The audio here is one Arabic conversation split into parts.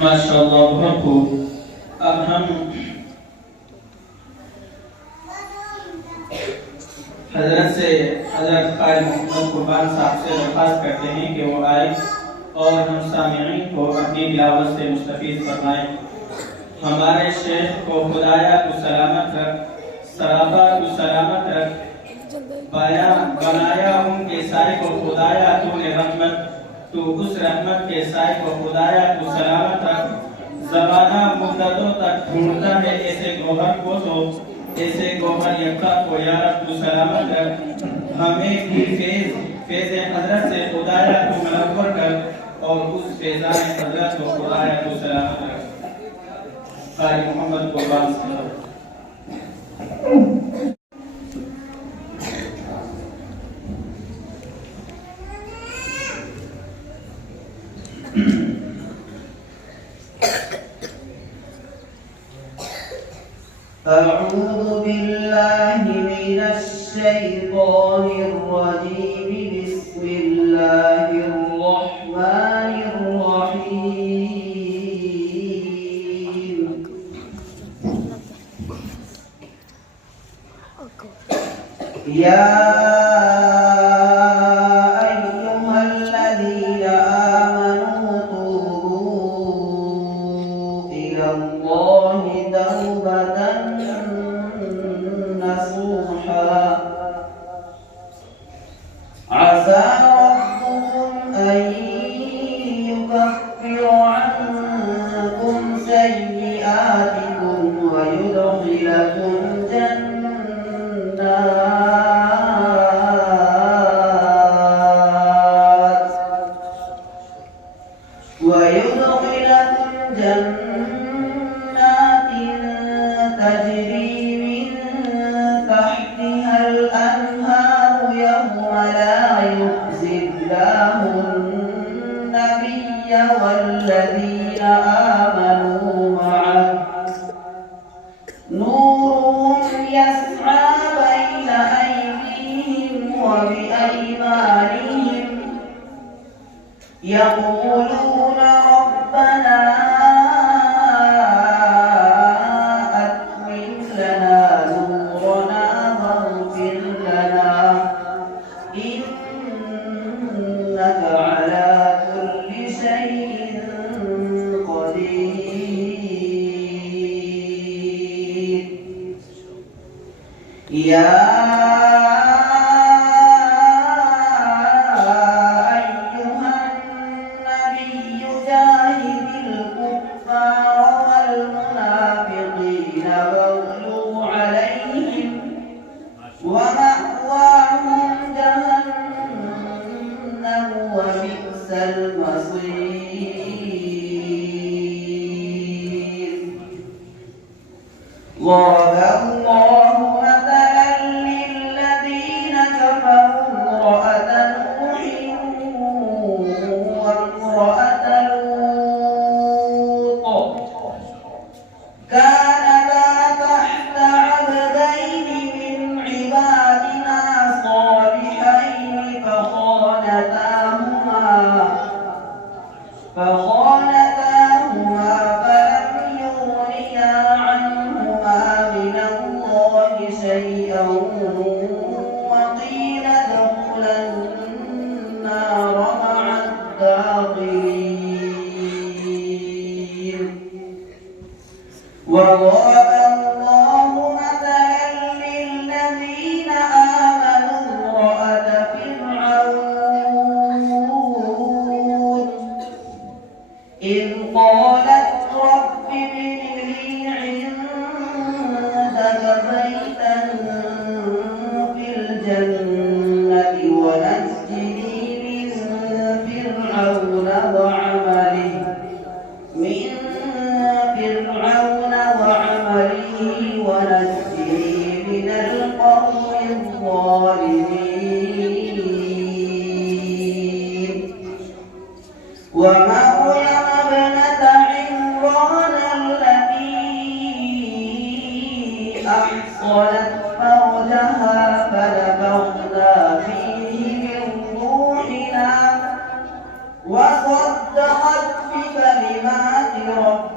माशाअल्लाह बहुत खूब। अब हम हजरत क़ारी मोहम्मद कुर्बान साहब से दरख्वास्त करते हैं कि वो आए और हम सामिईन को अपनी तिलावत से मुस्तफ़ीद फरमाएं। हमारे शेख को खुदाया को सलामत रख, सराफा को सलामत रख, बनाया उनके साए को खुदाया तूने रहमत, तू उस रहमत के साए को खुदाया तू सलामत रख। ज़माना मुद्दतों तक ढूंढता है ऐसे गौहर को, तो ऐसे गौहर यक्का को या रब तू सलामत रख। हमें भी फैज़ हज़रत से खुदाया तू मुनव्वर कर और उस फैज़ान हज़रत को खुदाया तू सलामत रख। क़ारी मोहम्मद कुर्बान साहब। أعوذ بالله من الشيطان الرجيم. بسم الله الرحمن الرحيم. يا أيها الذين آمنوا توبوا إلى الله توبة نصوحا عسى ربكم أن يكفر عنكم سيئاتكم ويدخلكم جنات تجري من تحتها الأنهار يوم لا يخزي الله النبي والذين آمنوا معه نورهم يسعى بين أيديهم وبأيمانهم يقولون ربنا أتمم لنا نورنا واغفر لنا إنك على كل شيء قدير. يا ومأواهم جهنم وبئس المصير. ضرب الله مثلا للذين كفروا امرأة نوح وامرأة لوط كانتا تحت عبدين من عبادنا صالحين فخانتاهما فلم يغنيا عنهما من الله شيئا وقيل ادخلا النار مع الداخلين. وضرب الله مثلا للذين آمنوا امرأة فرعون إذ قالت رب ابن لي عندك بيتا في الجنة ونجني من فرعون وعمله ونجني من القوم الظالمين. ومريم ابنة عمران التي أحصنت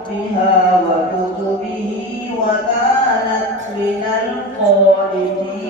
ربها وكتبه وكانت من القانتين